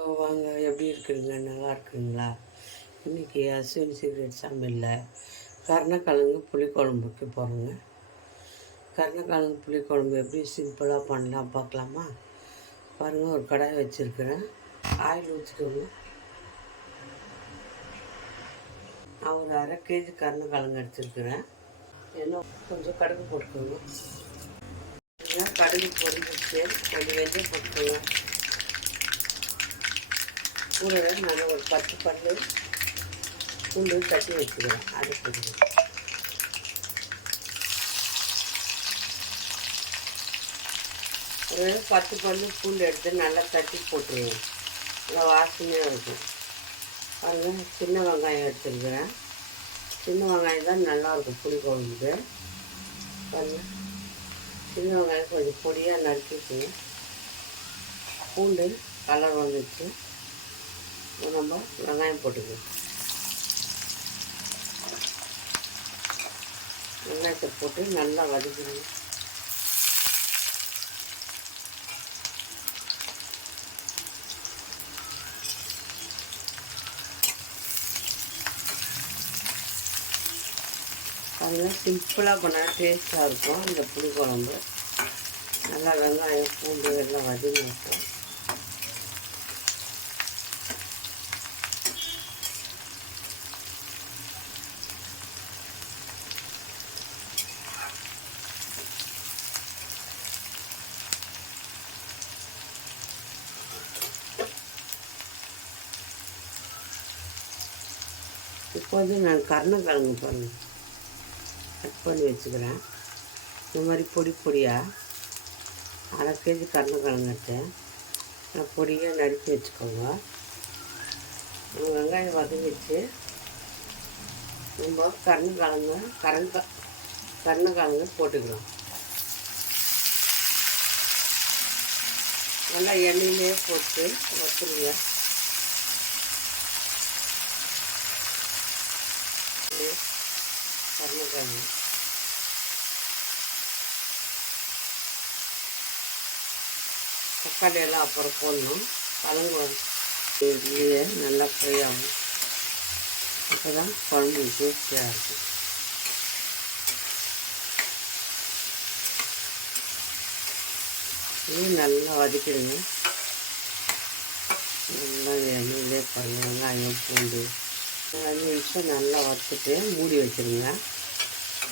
வாங்க, எப்படி இருக்குங்க? நல்லா இருக்குங்களா? இன்றைக்கி அஸ்வின் சீக்ரெட் சமையலில் கருணக்கிழங்கு புளிக்குழம்பு வைக்க போகிறோங்க. கருணக்கிழங்கு புளிக்குழம்பு எப்படி சிம்பிளாக பண்ணலாம் பார்க்கலாமா? பாருங்கள், ஒரு கடாய் வச்சுருக்கிறேன். ஆயில் ஊற்றிக்கோங்க. நான் ஒரு 1/2 kg கருணக்கிழங்கு எடுத்துருக்கிறேன். என்ன கொஞ்சம் கடுகு போட்டுக்கோங்க. கடுகு பொரிஞ்சிச்சு, கொஞ்சம் வெந்தயம் போட்டுக்கோங்க. கூடவே நான் ஒரு 10 பல்லு பூண்டு தட்டி வச்சுக்கிறேன். அது போடுங்க. ஒரு 10 பல்லு பூண்டு எடுத்து நல்லா தட்டி போட்டுருவேன். நல்லா வாசனையாக இருக்கும். பாருங்கள், சின்ன வெங்காயம் எடுத்துருக்கிறேன். சின்ன வெங்காயம் தான் நல்லாயிருக்கும் புளிக்குழம்புக்கு. பாருங்கள், சின்ன வெங்காயம் கொஞ்சம் பொடியாக நறுக்கிட்டுங்க. பூண்டு கலர் வந்துச்சு, நம்ம வெங்காயம் போட்டுக்கலாம். வெங்காயத்தை போட்டு நல்லா வதக்கணும். அதெல்லாம் சிம்பிளாக பண்ணால் டேஸ்ட்டாக இருக்கும். இந்த புளிக்குழம்பு நல்லா வெங்காயம் பூண்டு எல்லாம் வதங்கிட்டோம். இப்போ நான் கருணக்கிழங்கு பாருங்கள் கட் பண்ணி வச்சுக்கிறேன். இந்த மாதிரி பொடி பொடியாக 1/2 kg கருணக்கிழங்கு எடுத்தேன். நான் பொடியாக நறுக்கி வச்சுக்கோங்க. வெங்காயம் வதங்கிச்சு, நம்ம கருணக்கிழங்கு போட்டுக்கிறோம். நல்லா எண்ணெயிலே போட்டு வச்சுருங்க. கருணக்கிழங்கு தக்காளி எல்லாம் அப்புறம் போடணும். கலங்கு இது நல்லா ஃப்ரை ஆகும். அப்போ தான் குழம்பு டேஸ்டியாக இருக்கும். இது நல்லா வதக்கிடுங்க. நல்லா எண்ணெயிலே பாருங்கள், வெங்காயம் பூண்டு 5 நிமிஷம் நல்லா வறுத்துட்டு மூடி வச்சுருங்க.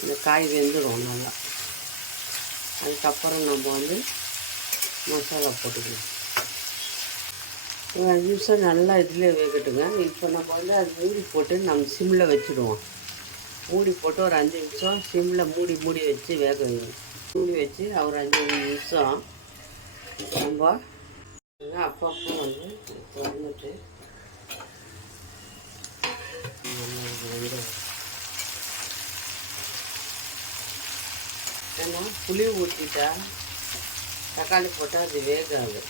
இந்த காய் வெந்துடும் நல்லா. அதுக்கப்புறம் நம்ம மசாலா போட்டுக்கலாம். ஒரு 5 நிமிஷம் நல்லா இதில் வேகட்டுங்க. இப்போ நம்ம அது மூடி போட்டு நம்ம சிம்மில் வச்சுடுவோம். மூடி போட்டு ஒரு 5 நிமிஷம் சிம்மில் மூடி வச்சு வேக வைங்க. மூடி வச்சு ஒரு 5 நிமிஷம் நம்ம அப்பப்போ திறந்துட்டு ஏன்னா புளி ஊற்றிட்டா தக்காளி போட்டால் அது வேகாது.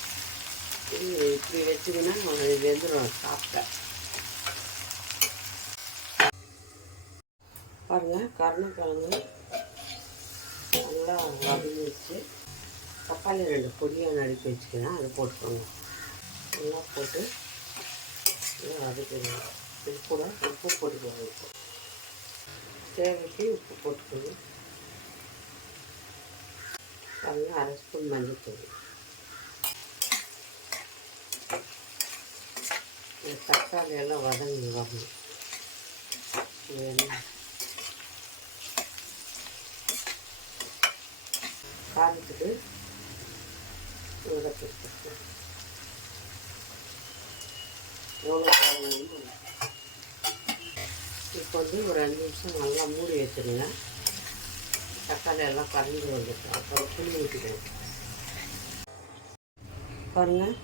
இப்படி வச்சுக்கினா அது வெந்துடும் சாப்பிட்டா. பாருங்கள், கருணக்கிழங்கு நல்லா வதங்கிச்சு. தக்காளி 2 பொடியாக நறுக்கி வச்சுக்கிறேன், அதை போட்டுக்கோங்க. நல்லா போட்டு வதக்கிடுங்க. இது கூட உப்பு போட்டுக்கோங்க. தேவைக்கு உப்பு போட்டுக்கோங்க. பாருங்கள், 1/2 ஸ்பூன் மஞ்சள். தக்காளி எல்லாம் வதங்கி வரணும். காரத்துக்கு எவ்வளோ காரம் வேணும். இப்போ ஒரு 5 நிமிஷம் நல்லா மூடி வச்சுருங்க. தக்காளி எல்லாம் கரைஞ்சி வந்துட்டு அப்புறம் புளி ஊற்றிக்கணும். பாருங்கள்,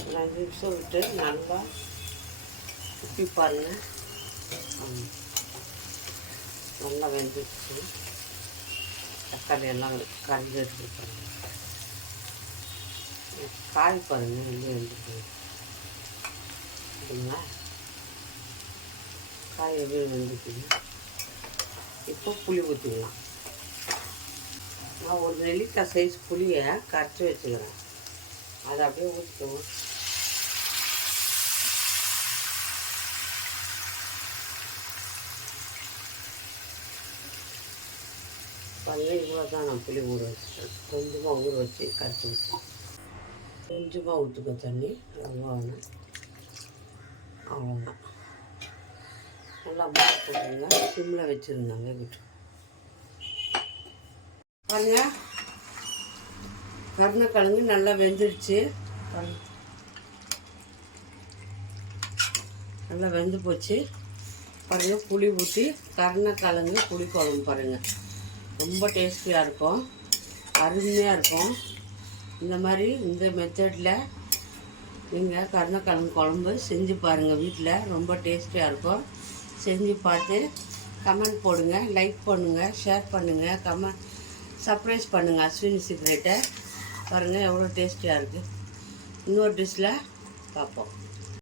ஒரு 5 நிமிஷம் விட்டு நல்லா உப்பி பாருங்கள். நல்லா வெந்துச்சு. தக்காளி எல்லாம் கரைஞ்சி எடுத்துருப்பாங்க. காய் பாருங்கள், வெளியே வந்துட்டு சரிங்களா? காய் எப்படி வெந்துச்சுங்க. இப்போ புளி ஊற்றிக்கலாம். நான் ஒரு நெல்லிக்காய் சைஸ் புளியை கரைச்சி வச்சுக்கிறேன். அதை அப்படியே ஊற்றிக்குவோம். பாருங்கள், இவ்வளோ தான் நான் புளி ஊற வச்சுட்டேன். கொஞ்சமாக ஊற வச்சு கரைச்சி வச்சேன். கொஞ்சமாக ஊற்றுக்க தண்ணி, ரொம்ப வேணும். அவ்வளோதான். நல்லா மூடி போட்டுருங்க, சிம்மில் வச்சுருங்க வேகட்டும். பாருங்கள், கருணக்கிழங்கு நல்லா வெந்துடுச்சு. நல்லா வெந்து போச்சு. பாருங்கள், புளி ஊற்றி கருணக்கிழங்கு புளி குழம்பு பாருங்கள், ரொம்ப டேஸ்டியாக இருக்கும், அருமையாக இருக்கும். இந்த மாதிரி இந்த மெத்தடில் நீங்கள் கருணக்கிழங்கு குழம்பு செஞ்சு பாருங்கள் வீட்டில், ரொம்ப டேஸ்டியாக இருக்கும். செஞ்சு பார்த்து கமெண்ட் போடுங்க, லைக் பண்ணுங்கள், ஷேர் பண்ணுங்கள், சர்ப்ரைஸ் பண்ணுங்கள் அஸ்வினி சீக்ரெட்டை. பாருங்கள் எவ்வளோ டேஸ்டியாக இருக்குது. இன்னொரு டிஷ்ஷில் பார்ப்போம்.